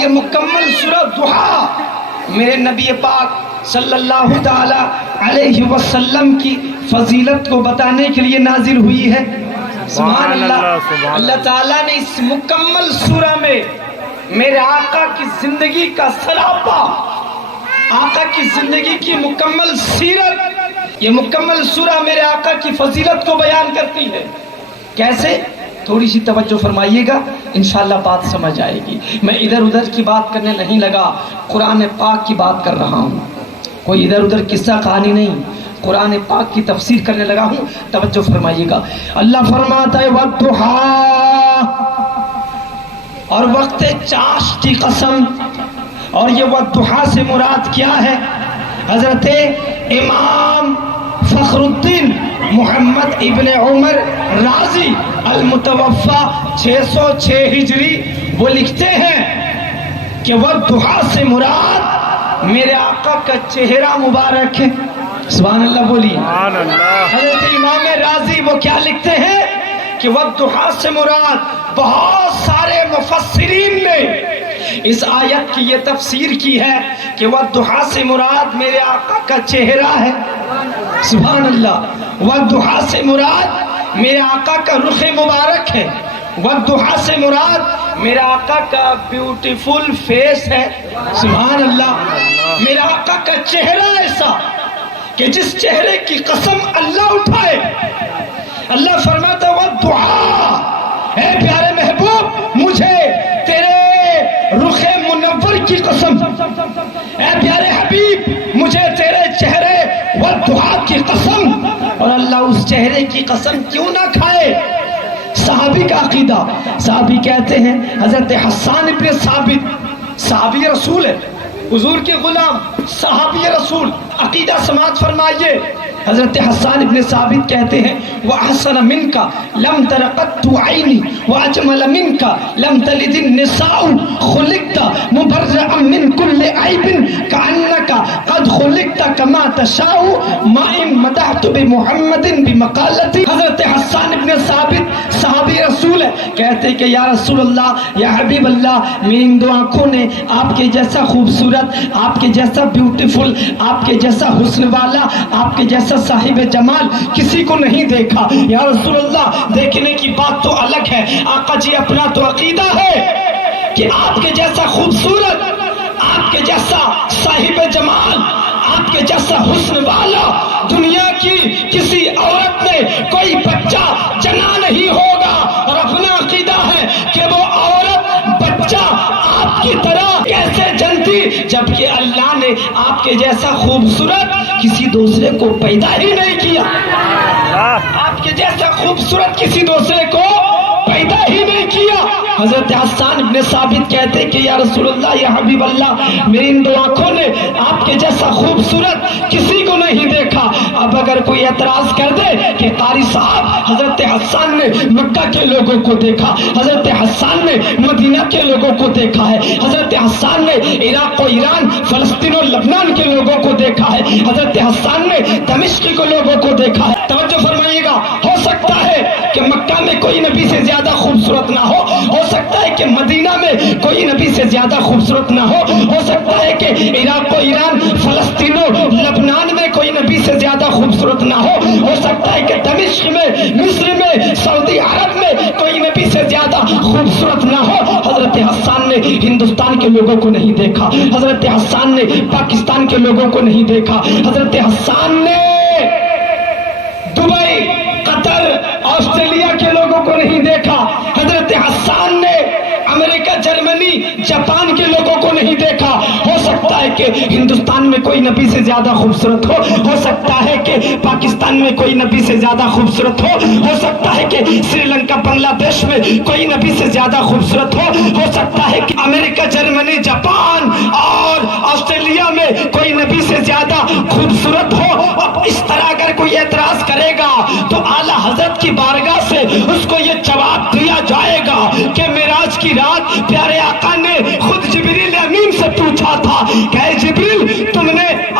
یہ مکمل سورہ ضحیٰ میرے نبی پاک صلی اللہ تعالی علیہ وسلم کی فضیلت کو بتانے کے لیے نازل ہوئی ہے۔ سبحان اللہ۔ اللہ تعالیٰ نے اس مکمل سورہ میں میرے آقا کی زندگی کا سراپا، آقا کی زندگی کی مکمل سیرت، یہ مکمل سورہ میرے آقا کی فضیلت کو بیان کرتی ہے۔ کیسے؟ تھوڑی سی توجہ فرمائیے گا، انشاءاللہ بات سمجھ آئے گی۔ میں ادھر ادھر کی بات کرنے نہیں لگا، قرآن پاک کی بات کر رہا ہوں، کوئی ادھر ادھر قصہ کہانی نہیں، قرآن پاک کی تفسیر کرنے لگا ہوں، توجہ فرمائیے گا۔ اللہ فرماتا ہے وَالضُّحَىٰ، اور وقت چاشت کی قسم، اور یہ وَالضُّحَىٰ سے مراد کیا ہے؟ حضرت امام فخر الدین محمد ابن عمر رازی المتوفا 606 ہجری، وہ لکھتے ہیں کہ وَالضُّحَىٰ سے مراد میرے آقا کا چہرہ مبارک ہے۔ سبحان اللہ بولیے۔ حضرت امام رازی وہ کیا لکھتے ہیں کہ وَالضُّحَىٰ سے مراد، بہت سارے مفسرین نے اس آیت کی یہ تفسیر کی ہے کہ وَالضُّحَىٰ سے مراد میرے آقا کا چہرہ ہے۔ سبحان اللہ۔ وَالضُّحَىٰ سے مراد میرے آقا کا رخ مبارک ہے، وَالضُّحَىٰ سے مراد میرے آقا کا بیوٹیفل فیس ہے۔ سبحان اللہ۔ میرے آقا کا چہرہ ایسا کہ جس چہرے کی قسم اللہ اٹھائے، اللہ فرماتا ہے وَالضُّحَىٰ، اے پیارے محبوب مجھے تیرے رخ منور کی قسم، اے پیارے حبیب مجھے تیرے چہرے وَالضُّحَىٰ کی قسم، اور اللہ اس چہرے کی قسم کیوں نہ کھائے؟ صحابی کا عقیدہ، صحابی کہتے ہیں حضرت حسان ابن ثابت صحابی رسول ہے، حضور کے غلام صحابی رسول، عقیدہ سماعت فرمائیے۔ حضرت حسان ابن ثابت کہتے ہیں وَأَحْسَنَ مِنْكَ لَمْ تَرَ قَطُّ عَيْنِي وَأَجْمَلَ مِنْكَ لَمْ تَلِدِ النِّسَاءُ خُلِقْتَ مُبَرَّأً مِنْ كُلِّ عَيْبٍ كَأَنَّكَ قَدْ خُلِقْتَ كَمَا تَشَاءُ مَا إِن مَدَحْتُ بِمُحَمَّدٍ بِمَقَالَتِي۔ حضرت حسان ابن ثابت صحابی رسول ہے، کہتے ہیں کہ یا رسول اللہ، یا حبیب اللہ، میری ان دو آنکھوں نے آپ کے جیسا خوبصورت، آپ کے جیسا بیوٹیفل، آپ کے جیسا حسن والا، آپ کے جیسا صاحب جمال کسی کو نہیں دیکھا۔ یا رسول اللہ دیکھنے کی بات تو الگ ہے، آقا جی اپنا تو عقیدہ ہے کہ آپ کے جیسا خوبصورت، آپ کے جیسا صاحب جمال، آپ کے جیسا حسن والا دنیا کی کسی عورت نے کوئی بچہ جنا نہیں ہوگا، اور اپنا عقیدہ ہے کہ وہ عورت بچہ آپ کی طرح کیسے جنتی جبکہ اللہ نے آپ کے جیسا خوبصورت کسی دوسرے کو پیدا ہی نہیں کیا، آپ کے جیسا خوبصورت کسی دوسرے کو پیدا ہی نہیں کیا۔ حضرت حسان ابن ثابت کہتے ہیں کہ یا رسول اللہ، یا حبیب اللہ، میری ان دو آنکھوں نے آپ کے جیسا خوبصورت کسی کو نہیں دیکھا۔ اب اگر کوئی اعتراض کر دے کہ قاری صاحب حضرت حسان نے مکہ کے لوگوں کو دیکھا، حضرت حسان نے مدینہ کے لوگوں کو دیکھا ہے، حضرت حسان نے عراق و ایران، فلسطین و لبنان کے لوگوں کو دیکھا ہے، حضرت حسان نے دمشق کے لوگوں کو دیکھا ہے۔ توجہ فرمائیے گا، ہو سکتا ہے کہ مکہ میں کوئی نبی سے زیادہ خوبصورت نہ ہو سکتا ہے کہ مدینہ میں کوئی نبی سے زیادہ خوبصورت نہ ہو سکتا ہے کہ عراق و ایران، فلسطین و لبنان میں کوئی نبی سے زیادہ خوبصورت نہ ہو سکتا ہے کہ دمشق میں، مصر میں، سعودی عرب میں کوئی نبی سے زیادہ خوبصورت نہ ہو۔ حضرت حسان نے ہندوستان کے لوگوں کو نہیں دیکھا، حضرت حسان نے پاکستان کے لوگوں کو نہیں دیکھا، حضرت حسان نے دبئی، قطر، آسٹریلیا کے لوگوں کو نہیں دیکھا، حضرت حسان نے امریکہ، جرمنی، جاپان کے لوگوں کو نہیں دیکھا۔ ہو سکتا ہے کہ ہندوستان میں کوئی نبی سے زیادہ خوبصورت ہو سکتا ہے کہ پاکستان میں کوئی نبی سے زیادہ خوبصورت ہو سکتا ہے کہ سری لنکا، بنگلہ دیش میں کوئی نبی سے زیادہ خوبصورت ہو سکتا ہے کہ امریکہ، جرمنی، جاپان اور آسٹریلیا میں کوئی نبی سے زیادہ خوبصورت ہو۔ اب اس طرح اگر کوئی اعتراض کرے گا تو اعلیٰ حضرت کی بارگاہ سے اس کو یہ جواب دیا جائے گا کہ معراج کی رات پیارے آقا نے خود جبریل امین سے پوچھا تھا کہ اے جبریل، تم نے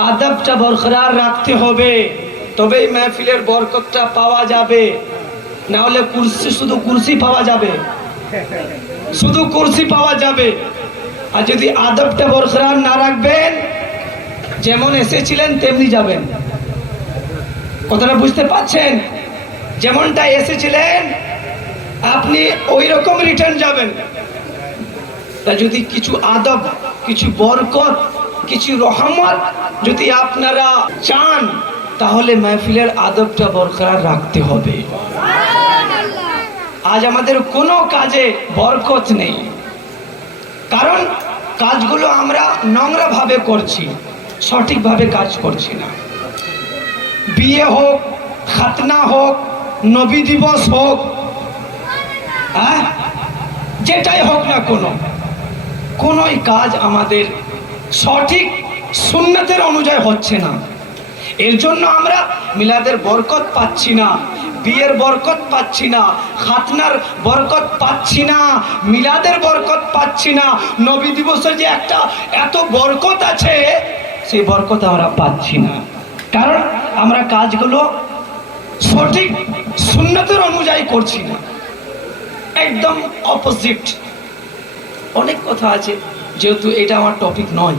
আদব টা বরকরার রাখতে হবে, তবেই মাহফিলের বরকতটা পাওয়া যাবে। না হলে কুরসি শুধু কুরসি পাওয়া যাবে, শুধু কুরসি পাওয়া যাবে। আর যদি আদবটা বরকরার না রাখবেন, যেমন এসেছিলেন তেমনি যাবেন। কথাটা বুঝতে পারছেন? যেমনটা এসেছিলেন আপনি ওই রকম রিটার্ন যাবেন। তা যদি কিছু আদব, কিছু বরকত, কিছু রহমত যদি আপনারা চান, তাহলে মাহফিলের আদবটা বরকরার রাখতে হবে। আজ আমাদের কোনো কাজে বরকত নেই, কারণ কাজগুলো আমরা নোংরা ভাবে করছি, সঠিকভাবে কাজ করছি না। বিয়ে হোক, খাতনা হোক, নবী দিবস হোক, যেটাই হোক না, কোনোই কাজ আমাদের সঠিক সুন্নতের অনুযায়ী হচ্ছে না। এর জন্য আমরা মিলাদের বরকত পাচ্ছি না, বিয়ের বরকত পাচ্ছি না, খাতনার বরকত পাচ্ছি না, মিলাদের বরকত পাচ্ছি না। নবী দিবসে যে একটা এত বরকত আছে, সেই বরকত আমরা পাচ্ছি না, কারণ আমরা কাজগুলো সঠিক সুন্নতের অনুযায়ী করছি না, একদম অপোজিট। অনেক কথা আছে, যেহেতু এটা আমার টপিক নয়।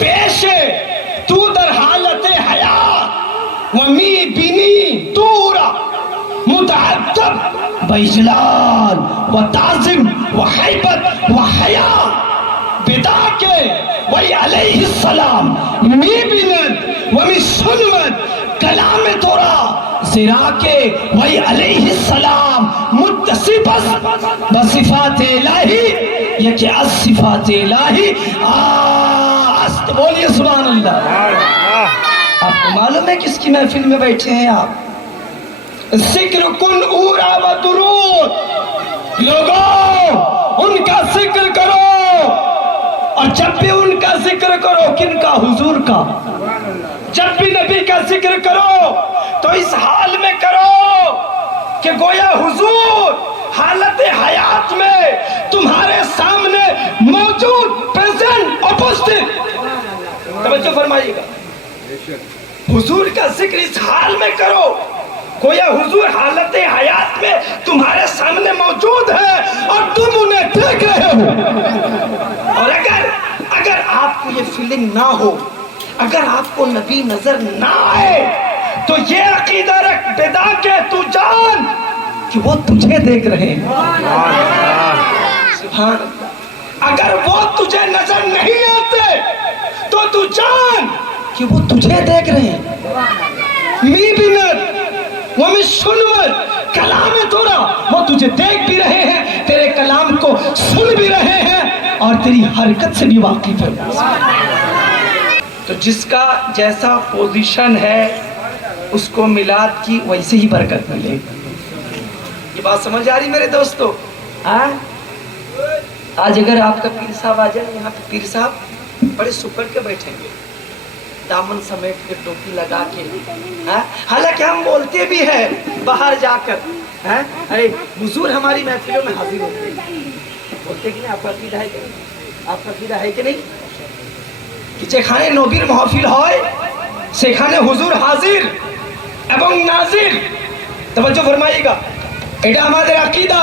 پیش تو در حالت حیات و می بینی دورا متعدب بإجلال و تعظیم و حیبت و حیا بدا کے وی علیہ السلام می بیند و می سنود کلام تورا زیرا کے وی علیہ السلام متصف بصفات الہی یکی از صفات الہی است۔ بولیے سبحان اللہ۔ آپ کو معلوم ہے کس کی محفل میں بیٹھے ہیں آپ؟ ذکر کن اورا و درود، لوگوں ان کا ذکر کرو، اور جب بھی ان کا ذکر کرو، کن کا؟ حضور کا۔ جب بھی نبی کا ذکر کرو تو اس حال میں کرو کہ گویا حضور حالت حیات میں تمہارے سامنے موجود، پریزنٹ، اپوزٹ۔ توجہ فرمائیے گا، حضور کا ذکر اس حال میں کرو گویا حضور حالت حیات میں تمہارے سامنے موجود ہے اور تم انہیں دیکھ رہے ہو۔ اور اگر آپ کو یہ فیلنگ نہ ہو، اگر آپ کو نبی نظر نہ آئے، تو یہ عقیدہ رکھ بدا کے تو جان کہ وہ تجھے دیکھ رہے ہیں۔ سبحان اللہ۔ اگر وہ تجھے نظر نہیں آتے تو تو جان کہ وہ تجھے دیکھ رہے ہیں۔ می بینت ومی سنود کلام تورا، وہ تجھے دیکھ بھی رہے ہیں، تیرے کلام کو سن بھی رہے ہیں، اور تیری حرکت سے بھی واقف ہے۔ تو جس کا جیسا پوزیشن ہے اس کو میلاد کی ویسے ہی برکت ملے گی۔ یہ بات سمجھ آ رہی میرے دوستو؟ آج اگر آپ کا پیر صاحب آ جائے، یہاں پہ پیر صاحب بڑے سکڑ کے بیٹھیں گے، دامن سمیٹ کے، ٹوپی لگا کے، حالانکہ ہم بولتے بھی ہیں باہر جا کر، ارے حضور ہماری محفلوں میں حاضر ہوتے ہیں، بولتے کہ نہیں؟ آپ کا عقیدہ ہے کہ نہیں؟ آپ کا عقیدہ ہے کہ نہیں کہ যেখানে নবীর মাহফিল হয় সেখানে হুজুর হাজির এবং নাজির? তাওয়াজ্জো ফরমাইয়েগা, এটা আমাদের আকীদা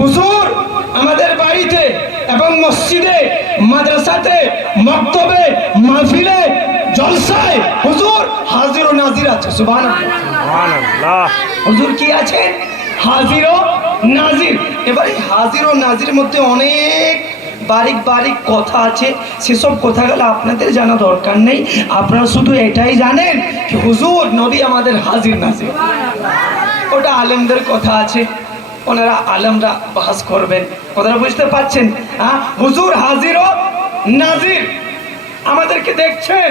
হুজুর আমাদের বাড়িতে এবং মসজিদে, মাদ্রাসাতে, মক্তবে, মাহফিলে, জলসায় হুজুর হাজির ও নাজির আছে। সুবহানাল্লাহ, সুবহানাল্লাহ। হুজুর কি আছে? হাজির ও নাজির। এবারে হাজির ও নাজির মধ্যে অনেক বারিক বারিক কথা আছে, সেসব কথাগুলো আপনাদের জানা দরকার নেই। আপনারা শুধু এটাই জানেন যে হুজুর নবী আমাদের হাজির নাজির। ওটা আলেমদের কথা আছে, ওনারা আলেমরা বাহাস করবেন। কথাটা বুঝতে পারছেন? হুজুর হাজির ও নাজির। আমাদেরকে দেখছেন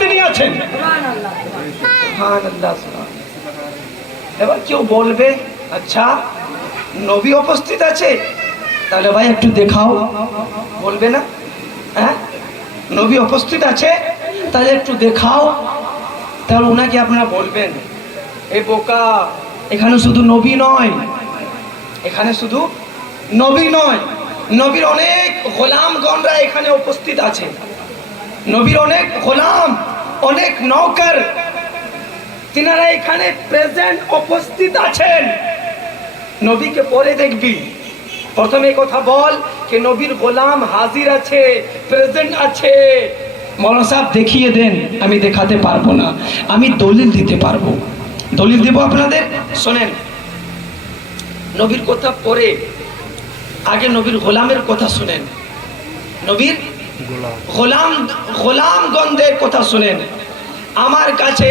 তিনি আছেন। সুবহানাল্লাহ, সুবহানাল্লাহ। এবার কেউ বলবে আচ্ছা নবী উপস্থিত আছে, তাহলে ভাই একটু দেখাও, বলবে না? হ্যাঁ, নবী উপস্থিত আছে, তাহলে একটু দেখাও। তাহলে ওনাকে আপনারা বলবেন, এই বোকা, এখানে শুধু নবী নয়, এখানে শুধু নবী নয়, নবীর অনেক গোলামগণরা এখানে উপস্থিত আছে। নবীর অনেক গোলাম, অনেক নৌকর, তিনারা এখানে প্রেজেন্ট উপস্থিত আছেন। নবীকে পরে দেখবি, প্রথমে কথা বল যে নবীর গোলাম হাজির আছে, প্রেজেন্ট আছে। মৌলানা সাহেব দেখিয়ে দেন। আমি দেখাতে পারবো না, আমি দলিল দিতে পারবো। দলিল দেব আপনাদের, শোনেন। নবীর কথা পরে, আগে নবীর গোলামের কথা শুনেন। নবীর গোলামগণদের কথা শুনেন। আমার কাছে,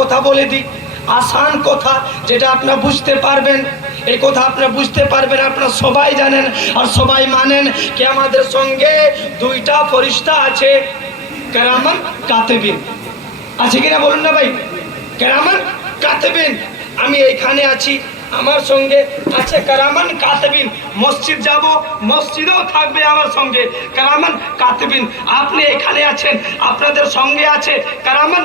কথা বলে দি, আসান কথা যেটা আপনারা বুঝতে পারবেন, এই কথা আপনারা বুঝতে পারবেন, আপনারা সবাই জানেন আর সবাই মানেন যে আমাদের সঙ্গে দুইটা ফেরেশতা আছে, কিরামান কাতিবিন। আছে কিনা বলুন না ভাই? কিরামান কাতিবিন। আমি এইখানে আছি, আমার সঙ্গে আছে কিরামান কাতিবিন। মসজিদ যাব, মসজিদেও থাকবে আমার সঙ্গে কিরামান কাতিবিন। আপনি এখানে আছেন, আপনাদের সঙ্গে আছে কিরামান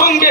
সঙ্গে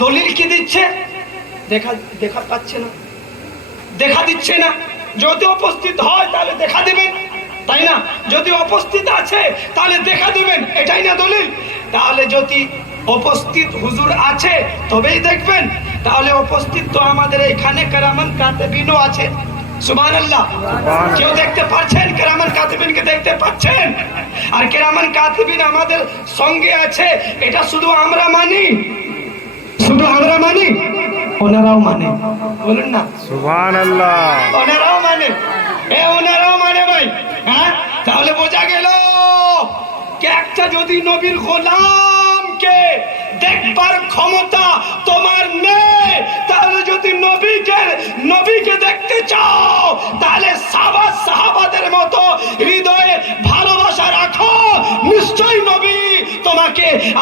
দলিল কি দিচ্ছে? দেখা পাচ্ছে না, দেখা দিচ্ছে না। যদি উপস্থিত হয় তাহলে দেখা দিবেন, তাই না? যদি উপস্থিত আছে তাহলে দেখা দিবেন, এটাই না দলিল? তাহলে যদি উপস্থিত হুজুর আছে তবেই দেখবেন। তাহলে উপস্থিত তো আমাদের এখানে কিরামান কাতিবিনও আছে। সুবহানাল্লাহ। কেউ দেখতে পাচ্ছেন? কিরামান কাতিবিনকে দেখতে পাচ্ছেন? আর কিরামান কাতিবিন আমাদের সঙ্গে আছে, এটা শুধু আমরা মানি, শুধু আমরা মানি, ওনারাও মানে। বলুন না সুবহানাল্লাহ। ওনারাও মানে, ওনারাও মানে ভাই। হ্যাঁ, তাহলে বোঝা গেল যে একটা যদি নবীর গোলামকে দেখবার ক্ষমতা তোমার নেই, তাহলে যদি নবীকে দেখতে চাও তাহলে সাহাবাদের মতো হৃদয়ে ভালোবাসা রাখো, নিশ্চয়ই নবী তোমাকে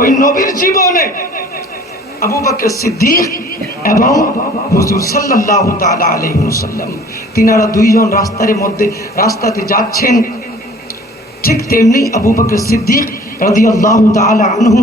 ওই নবীর জীবনে আবু বকর সিদ্দিক এবং হুজুর সাল্লাল্লাহু তাআলা আলাইহি ওয়াসাল্লাম, তিনারা দুইজন রাস্তাতে যাচ্ছেন। ঠিক তেমনি আবু বকর সিদ্দিক রাদিয়াল্লাহু তাআলা আনহু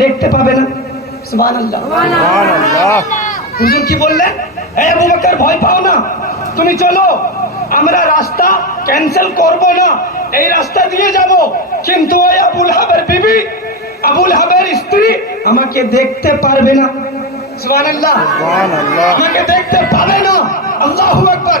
দেখতে পাবে না। সুবহানাল্লাহ, হুজুর কি বললেন? হে আবু বকর ভয় পাও না, তুমি চলো, আমরা রাস্তা ক্যান্সেল করব না, এই রাস্তা দিয়ে যাব, কিন্তু ওই আবুল হাবের বিবি, আবুল হাবের স্ত্রী আমাকে দেখতে পারবে না। সুবহানাল্লাহ, আমাকে দেখতে পাবে না। আল্লাহু আকবার।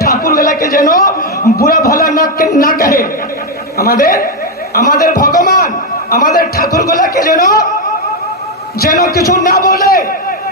ঠাকুর গুলাকে যেন বুড়া ভালা না কহে, আমাদের ভগবান আমাদের ঠাকুর গুলাকে যেন কিছু না বলে।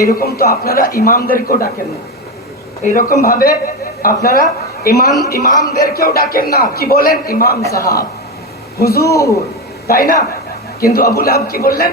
এরকম তো আপনারা ইমামদেরকেও ডাকেন না, এরকম ভাবে আপনারা ইমামদেরকেও ডাকেন না, কি বলেন? ইমাম সাহাব, হুজুর, তাই না? কিন্তু আবু লাহাব কি বললেন?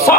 100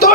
2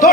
2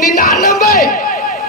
99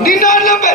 99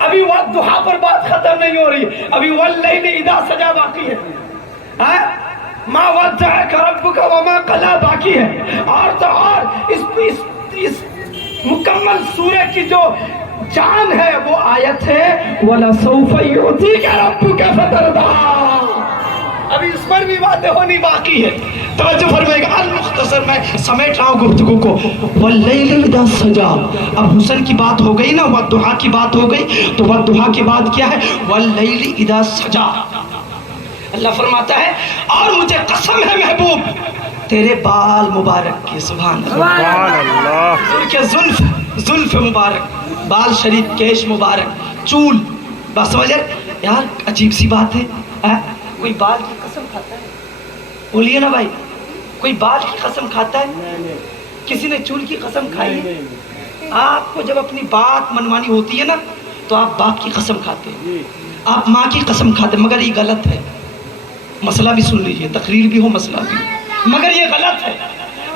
ابھی والضحا پر بات ختم نہیں ہو رہی، ابھی واللیل اذا سجا باقی ہے، ما ودعک ربک وما قلی باقی ہے، اور تو اور اس مکمل سورہ کی جو جان ہے وہ آیت ہے وَلَسَوْفَ يُعْطِيكَ رَبُّكَ فَتَرْضَىٰ، ابھی اس پر بھی باتیں ہونی باقی ہے۔ توجہ فرمائے گا، المختصر میں سمیٹ رہا ہوں گفتگو کو۔ وَاللَّيْلِ اِذَا سَجَا، اب حسن کی بات ہو گئی نا، والضحا کی بات ہو گئی، تو والضحا کی بات کیا ہے؟ وَاللَّيْلِ اِذَا سَجَا، اللہ فرماتا ہے اور مجھے قسم ہے محبوب تیرے بال مبارک کی، سبحان اللہ، سبحان اللہ، زلف مبارک، بال شریف، کیش مبارک، چول، بس سمجھ یار عجیب سی بات ہے، کوئی بال کی قسم کھاتا ہے؟ بولیے نا بھائی، کوئی بال کی قسم کھاتا ہے؟ کسی نے چول کی قسم کھائی ہے؟ آپ کو جب اپنی بات منوانی ہوتی ہے نا تو آپ باپ کی قسم کھاتے ہیں، آپ ماں کی قسم کھاتے ہیں، مگر یہ غلط ہے، مسئلہ بھی سن لیجئے، تقریر بھی ہو مسئلہ بھی، مگر یہ غلط ہے،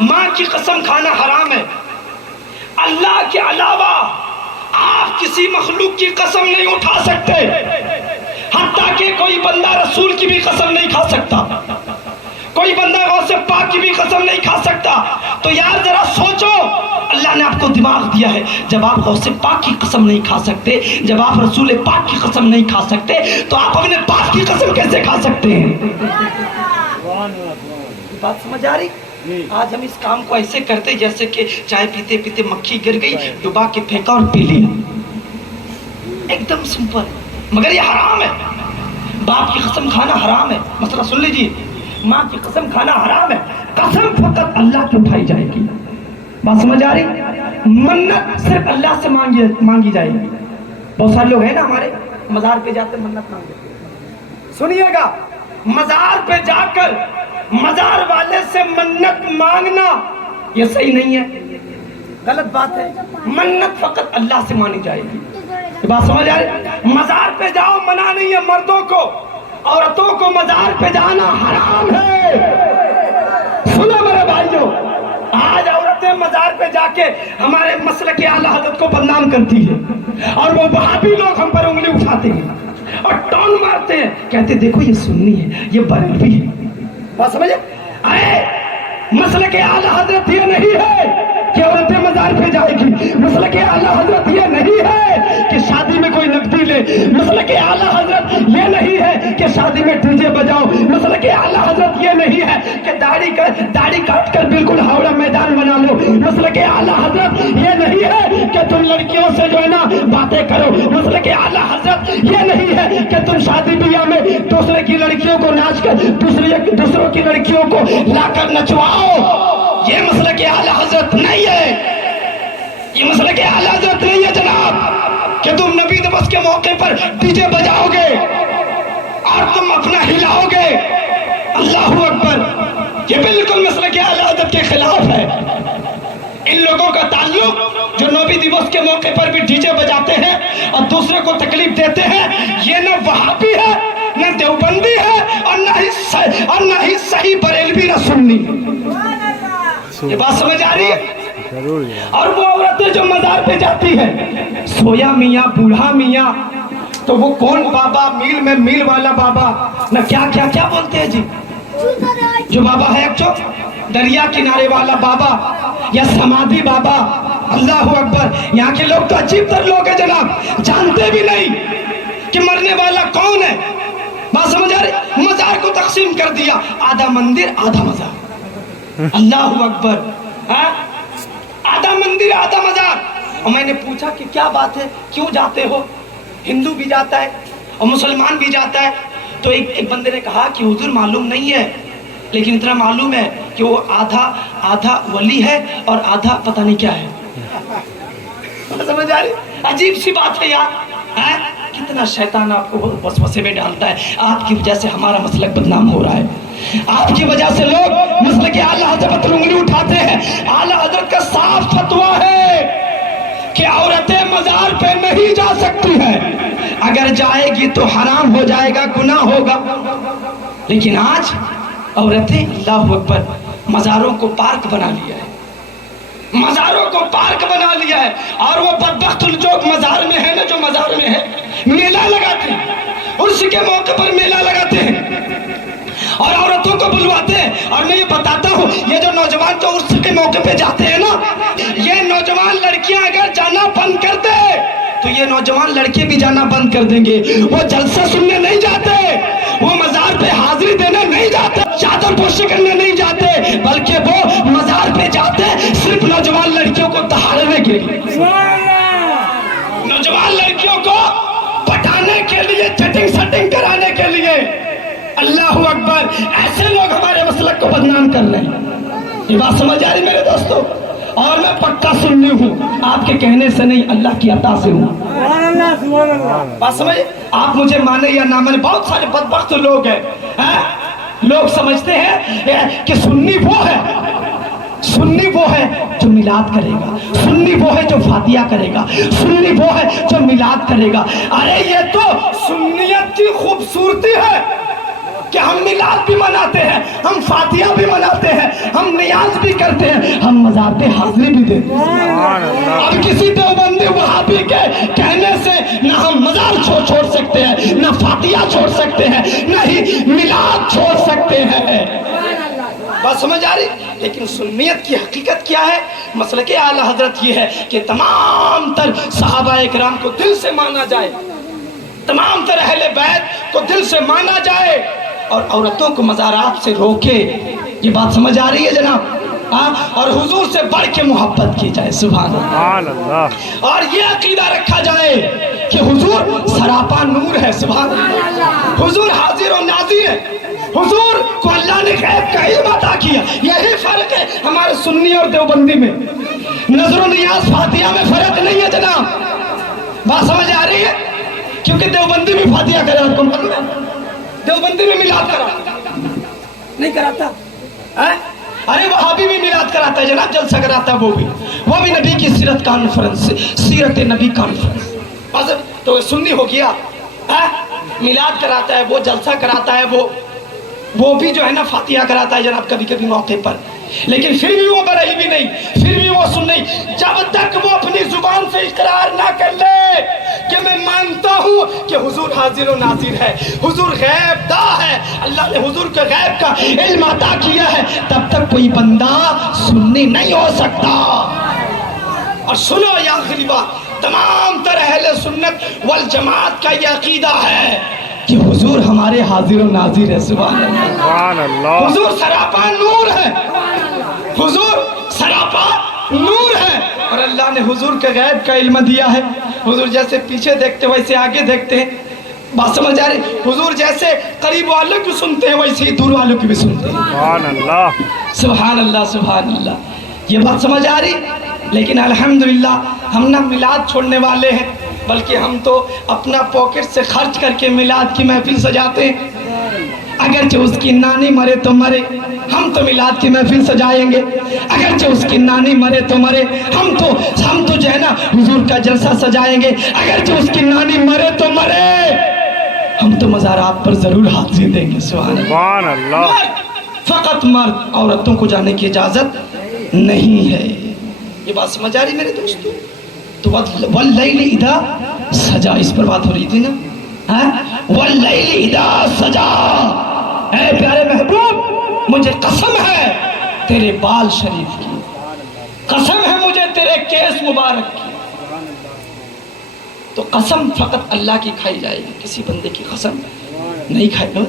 ماں کی قسم کھانا حرام ہے، اللہ کے علاوہ آپ کسی مخلوق کی قسم نہیں اٹھا سکتے، حتیٰ کہ کوئی بندہ رسول کی بھی قسم نہیں کھا سکتا، کوئی بندہ غوث پاک کی بھی قسم نہیں کھا سکتا۔ تو یار ذرا سوچو، اللہ نے آپ کو دماغ دیا ہے، جب آپ غوث پاک کی قسم نہیں کھا سکتے، جب آپ رسول پاک کی قسم نہیں کھا سکتے، تو آپ اپنے باپ کی قسم کیسے کھا سکتے ہیں؟ بات سمجھ آ رہی؟ آج ہم اس کام کو ایسے کرتے جیسے کہ چائے پیتے پیتے مکھی گر گئی، ڈبا کے پھینکا اور پی لیا، ایک دم سمپل، مگر یہ حرام ہے، باپ کی قسم کھانا حرام ہے، مسئلہ سن لیجیے، ماں کی قسم کھانا حرام ہے، قسم فقط اللہ کی اٹھائی جائے گی، بات سمجھ آ رہی؟ منت صرف اللہ سے مانگی جائے گی۔ بہت سارے لوگ ہیں نا ہمارے مزار پہ جاتے منت مانگتے، سنیے گا، مزار پہ جا کر مزار والے سے منت مانگنا یہ صحیح نہیں ہے، غلط بات ہے، منت فقط اللہ سے مانی جائے گی، بات سمجھ آ رہی؟ مزار پہ جاؤ منع نہیں ہے مردوں کو، عورتوں کو مزار پہ جانا حرام ہے۔ سنو میرے بھائیوں، آج عورتیں مزار پہ جا کے ہمارے مسلک اعلی حضرت کو بدنام کرتی ہے، اور وہ وہابی لوگ ہم پر انگلی اٹھاتے ہیں اور ٹون مارتے ہیں، کہتے دیکھو یہ سنی ہے، یہ بریلوی ہے، بات سمجھے؟ مسلک اعلی حضرت یہ نہیں ہے کہ عورتیں مزار پہ جائے گی، مسلک اعلی حضرت یہ نہیں ہے کہ شادی میں کوئی نقدی لے، مسلک اعلی حضرت یہ نہیں ہے کہ شادی میں ڈی جے بجاؤ، مسلک اعلی حضرت یہ نہیں ہے کہ داڑھی کاٹ کر بالکل ہاوڑا میدان بنا لو، مسلک اعلی حضرت یہ نہیں ہے کہ تم لڑکیوں سے جو ہے نا باتیں کرو، مسلک اعلی حضرت یہ نہیں ہے کہ تم شادی بیاہ میں دوسرے کی لڑکیوں کو ناچ کر دوسروں کی لڑکیوں کو لا کر نچواؤ، یہ مسلک اعلی حضرت نہیں ہے، یہ مسلک اعلی حضرت نہیں ہے جناب، کہ تم نبی دبس کے موقع پر ڈی جے بجاؤ گے اور تم اپنا ہلاؤ گے، اللہ اکبر، یہ بالکل مسلک اعلی حضرت کے خلاف ہے۔ ان لوگوں کا تعلق جو نبی دیوس کے موقع پر بھی ڈی جے بجاتے ہیں اور دوسرے کو تکلیف دیتے ہیں، یہ نہ وہابی ہے، نہ دیوبندی ہے، اور نہ ہی صحیح بریلوی نہ سنی، یہ بات سمجھ آ رہی ہے؟ اور وہ عورتیں جو مزار پہ جاتی ہیں، سویا میاں، بوڑھا میاں، تو وہ کون بابا، میل میں میل والا بابا، نہ کیا کیا کیا بولتے ہیں جی، جو بابا ہے جو دریا کنارے والا بابا یا سمادھی بابا، اللہ اکبر، یہاں کے لوگ تو عجیب تر لوگ ہیں جناب، جانتے بھی نہیں کہ مرنے والا کون ہے، بات سمجھ آ رہی؟ مزار کو تقسیم کر دیا، آدھا مندر آدھا مزار، اللہ اکبر، آدھا مندر آدھا مزار۔ اور میں نے پوچھا کہ کیا بات ہے، کیوں جاتے ہو؟ ہندو بھی جاتا ہے اور مسلمان بھی جاتا ہے، تو ایک بندے نے کہا کہ حضور معلوم نہیں ہے، لیکن اتنا معلوم ہے کہ وہ آدھا ولی ہے اور آدھا پتہ نہیں کیا ہے، سمجھ آ رہی؟ عجیب سی بات ہے یار، کتنا شیطان آپ کو وسوسے میں ڈالتا ہے، آپ کی وجہ سے ہمارا مسلک بدنام ہو رہا ہے، آپ کی وجہ سے لوگ مسلک اعلی حضرت پر انگلی اٹھاتے ہیں۔ اعلی حضرت کا صاف فتویٰ ہے کہ عورتیں مزار پہ نہیں جا سکتی ہیں، اگر جائے گی تو حرام ہو جائے گا، گناہ ہوگا، لیکن آج عورتیں، اللہ اکبر، مزاروں کو پارک بنا لیا ہے، مزاروں کو پارک بنا لیا ہے، اور وہ بدبخت جو مزار میں ہے نا، جو مزار میں ہے میلہ لگاتے ہیں، عرس کے موقع پر میلہ لگاتے ہیں اور عورتوں کو بلواتے ہیں. اور میں یہ بتاتا ہوں، یہ جو نوجوان جو عرس کے موقع پہ جاتے ہیں نا، یہ نوجوان لڑکیاں اگر جانا بند کر دے تو یہ نوجوان لڑکے بھی جانا بند کر دیں گے. وہ جلسہ سننے نہیں جاتے، وہ مزار پہ حاضری دینے نہیں جاتے، چادر پوشی کرنے نہیں جاتے، بلکہ وہ مزار پہ جاتے صرف نوجوان لڑکیوں کو دہاڑنے کے لیے، نوجوان لڑکیوں کو پٹانے کے لیے، چٹنگ سٹنگ کرانے کے لیے. اللہ اکبر. ایسے لوگ ہمارے مسلک کو بدنام کر رہے ہیں. یہ بات سمجھ آ رہی میرے دوستو؟ اور میں پکا سنی ہوں، آپ کے کہنے سے نہیں، اللہ کی عطا سے ہوں. بات سمجھ؟ آپ مجھے مانے یا نہ مانے، بہت سارے بدبخت لوگ ہیں. لوگ سمجھتے ہیں کہ سنی وہ ہے، سنی وہ ہے جو میلاد کرے گا، سنی وہ ہے جو فاتحہ کرے گا، سنی وہ ہے جو میلاد کرے گا. ارے یہ تو سنیت کی خوبصورتی ہے کہ ہم میلاد بھی مناتے ہیں، ہم فاتحہ بھی مناتے ہیں، ہم نیاز بھی کرتے ہیں، ہم مزار پہ حاضری بھی دیتے ہیں. اب کسی دیوبندی وہابی کے کہنے سے نہ ہم مزار چھوڑ سکتے ہیں، نہ فاتحہ چھوڑ سکتے ہیں، نہ ہی میلاد چھوڑ سکتے ہیں. بات سمجھ آ رہی؟ لیکن سنیت کی حقیقت کیا ہے؟ مسلک اعلی حضرت یہ ہے کہ تمام تر صحابہ اکرام کو دل سے مانا جائے، تمام تر اہل بیت کو دل سے مانا جائے، اور عورتوں کو مزارات سے روکے. یہ بات سمجھ آ رہی ہے جناب؟ اور حضور سے بڑھ کے محبت کی جائے. سبحان اللہ. اور یہ عقیدہ رکھا جائے کہ حضور سراپا نور ہے. سبحان اللہ. حضور حاضر و ناظر ہے، حضور کو اللہ نے غیب کا علم عطا کیا. یہی فرق ہے ہمارے سنی اور دیوبندی میں. نظر و نیاز فاتحہ میں فرق نہیں ہے جناب. بات سمجھ آ رہی ہے؟ کیونکہ دیوبندی میں فاتحہ کرے، آپ کو معلوم ہے دیوبندی میں میلاد کراتا نہیں کراتا. ارے وہابی بھی میلاد کراتا ہے جناب، جلسہ کراتا ہے، وہ بھی نبی کی سیرت کانفرنس، سیرت نبی کانفرنس. تو سنی ہو گیا، میلاد کراتا ہے، وہ جلسہ کراتا ہے، وہ بھی جو ہے نا فاتحہ کراتا ہے جناب کبھی کبھی موقع پر. لیکن پھر بھی وہ بریلوی بھی نہیں، پھر بھی وہ سنی. جب تک وہ اپنی زبان سے اقرار نہ کر لے کہ میں مانتا ہوں کہ حضور حاضر و ناظر ہے، حضور غیب دا ہے، اللہ نے حضور کے غیب کا علم عطا کیا ہے، تب تک کوئی بندہ سنی نہیں ہو سکتا. اور سنو یا آخری بات، تمام تر اہل سنت والجماعت کا یہ عقیدہ ہے کہ حضور ہمارے حاضر و ناظر ہے. سبحان اللہ. حضور سراپا نور ہے، حضور سراپا نور ہے، اور اللہ نے حضور کے غیب کا علم دیا ہے. حضور جیسے پیچھے دیکھتے ویسے آگے دیکھتے ہیں. بات سمجھ آ رہی؟ حضور جیسے قریب والوں کی سنتے ہیں ویسے ہی دور والوں کی بھی سنتے ہیں. سبحان اللہ. سبحان اللہ. سبحان اللہ. یہ بات سمجھ آ رہی؟ لیکن الحمدللہ ہم نہ میلاد چھوڑنے والے ہیں، بلکہ ہم تو اپنا پاکٹ سے خرچ کر کے میلاد کی محفل سجاتے ہیں. اگرچہ اس کی نانی مرے تو مرے، ہم تو میلاد کی محفل سجائیں گے. اگرچہ اس کی نانی مرے تو مرے، ہم تو جو ہے نا حضور کا جلسہ سجائیں گے. اگرچہ اس کی نانی مرے تو مرے، ہم تو مزارات پر ضرور حاضری دیں گے. سبحان اللہ. فقط مرد، عورتوں کو جانے کی اجازت نہیں ہے. یہ بات سمجھ آ رہی میرے دوستو؟ تو واللیل اذا سجا، اس پر بات ہو رہی تھی نا. واللیل اذا سجا، اے پیارے محبوب مجھے قسم ہے تیرے بال شریف کی، قسم ہے مجھے تیرے کیس مبارک کی. تو قسم فقط اللہ کی کھائی جائے گی، کسی بندے کی قسم نہیں کھائی گی.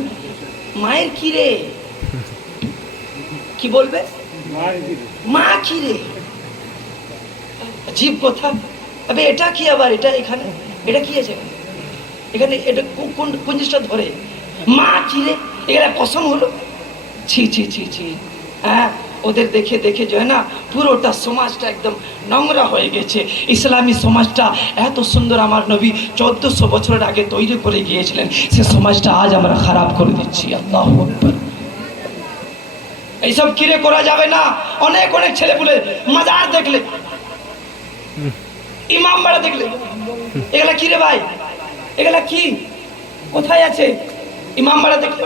مائر کی رے کی بول بے ماں کی رے، عجیب কথা. ابے এটা কি আবার এটা এখানে এটা কি আছে এখানে, এটা কোন জিনিসটা ধরে মা কি রে, এরা কসম হলো। ছি ছি ছি ছি। হ্যাঁ, ওদের দেখে দেখে যে না পুরোটা সমাজটা একদম নোংরা হয়ে গেছে। ইসলামী সমাজটা এত সুন্দর আমার নবী 1400 বছরের আগে তৈরি করে গিয়েছিলেন, সে সমাজটা আজ আমরা খারাপ করে দিচ্ছি। আল্লাহু আকবার। এইসব কিরে করা যাবে না। অনেক অনেক ছেলে বলে মাজার দেখলে, ইমাম বাড়া দেখলে, এগুলা কি রে ভাই, এগুলা কি, কোথায় আছে? ইমাম বাড়া দেখলে,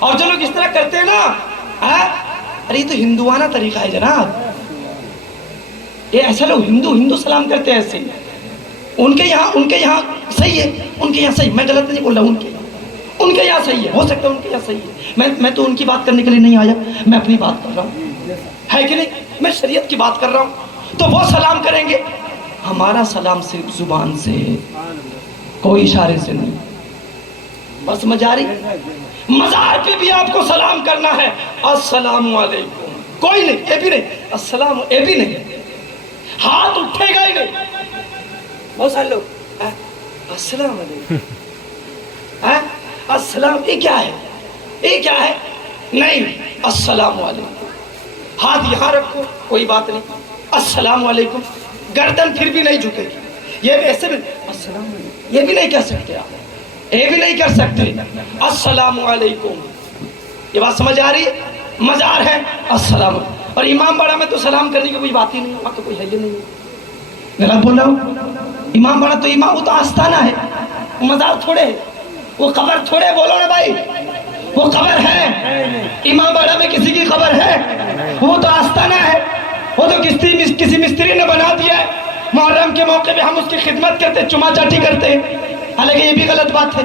اور جو لوگ اس طرح کرتے ہیں نا ارے یہ تو ہندوانہ طریقہ ہے جناب. یہ ایسا لوگ ہندو سلام کرتے ہیں ایسے. ان کے یہاں صحیح ہے, ان کے یہاں صحیح, میں غلط نہیں بول رہا ہوں, ان کے یہاں صحیح ہے, ہو سکتا ہے ان کے یہاں صحیح ہے. میں تو ان کی بات کرنے کے لیے نہیں آیا, میں اپنی بات کر رہا ہوں, ہے کہ نہیں؟ میں شریعت کی بات کر رہا ہوں. تو وہ سلام کریں گے, ہمارا سلام صرف زبان سے, کوئی اشارے سے نہیں. بس مجاری مزار پہ بھی آپ کو سلام کرنا ہے, السلام علیکم, کوئی نہیں, یہ بھی نہیں, السلام, یہ بھی نہیں, ہاتھ اٹھے گا ہی نہیں. بہت سارے لوگ السلام علیکم, السلام, یہ کیا ہے, یہ کیا ہے؟ نہیں, السلام علیکم, ہاتھ یہاں رکھو, کوئی بات نہیں, السلام علیکم, گردن پھر بھی نہیں جھکے گی, یہ ایسے بھی السلام علیکم, یہ بھی نہیں کہہ سکتے آپ, یہ بھی نہیں کر سکتے, السلام علیکم. یہ بات سمجھ آ رہی ہے؟ مزار ہے السلام, اور امام باڑہ میں تو سلام کرنے کی کوئی بات ہی نہیں, وہاں تو کوئی ہے ہی نہیں. غلط بول رہا ہوں؟ امام باڑہ تو امام, وہ تو آستانہ ہے, مزار تھوڑے, وہ قبر تھوڑے, بولو نا بھائی, وہ قبر ہے. امام باڑہ میں کسی کی قبر ہے؟ وہ تو آستانہ ہے, وہ تو کسی مستری نے بنا دیا ہے. محرم کے موقع پہ ہم اس کی خدمت کرتے, چما چاٹی کرتے, حالانکہ یہ بھی غلط بات ہے.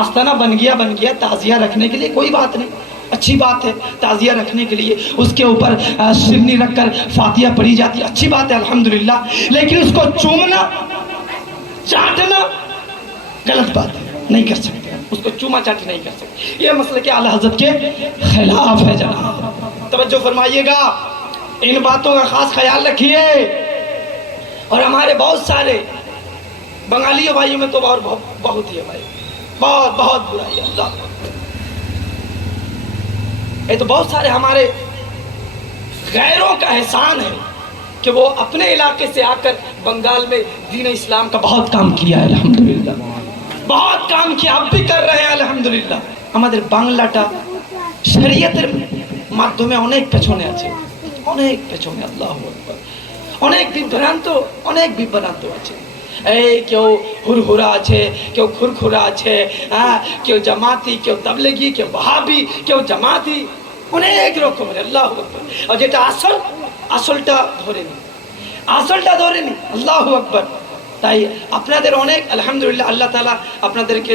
آستانہ بن گیا تعزیہ رکھنے کے لیے, کوئی بات نہیں, اچھی بات ہے. تعزیہ رکھنے کے لیے اس کے اوپر شرنی رکھ کر فاتحہ پڑھی جاتی ہے, اچھی بات ہے الحمدللہ. لیکن اس کو چومنا, چاٹنا غلط بات ہے, نہیں کر سکتے, اس کو چوما چاٹی نہیں کر سکتے. یہ مسئلہ کہ اعلیٰ حضرت کے خلاف ہے جناب, توجہ فرمائیے گا, ان باتوں کا خاص خیال رکھیے. اور ہمارے بہت سارے بنگالیوں بھائیوں میں تو بہت ہی ہے بھائی, بہت برائی ہے. اللہ, یہ تو بہت سارے ہمارے غیروں کا احسان ہے کہ وہ اپنے علاقے سے آ کر بنگال میں دین اسلام کا بہت کام کیا ہے الحمدللہ, بہت کام کیا, اب بھی کر رہے ہیں الحمدللہ. ہمارے বাংলাটা শরীয়তের মাধ্যমে অনেক পেছনে আছে, অনেক পেছনে. আল্লাহু আকবার. অনেক বিভ্রান্ত আছে. এই কেউ হুরহুরা আছে, কেউ খুরখুরা আছে, কেউ জামাতি, কেউ তাবলিগি, কেউ ওয়াহাবি, কেউ জামাতি, অনেক রকমের. আল্লাহু আকবার. আর যেটা আসলটা ধরে নি, আল্লাহু আকবার. তাই আপনাদের অনেক আলহামদুলিল্লাহ, আল্লাহ তাআলা আপনাদেরকে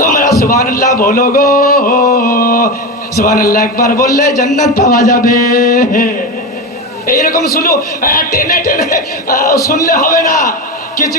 তোমরা সুবহানাল্লাহ বলো গো, সুবহানাল্লাহ একবার বললে জান্নাত পাওয়া যাবে. এইরকম শুনো টেনে শুনলে হবে না, কিছু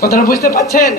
কথাটা বুঝতে পারছেন?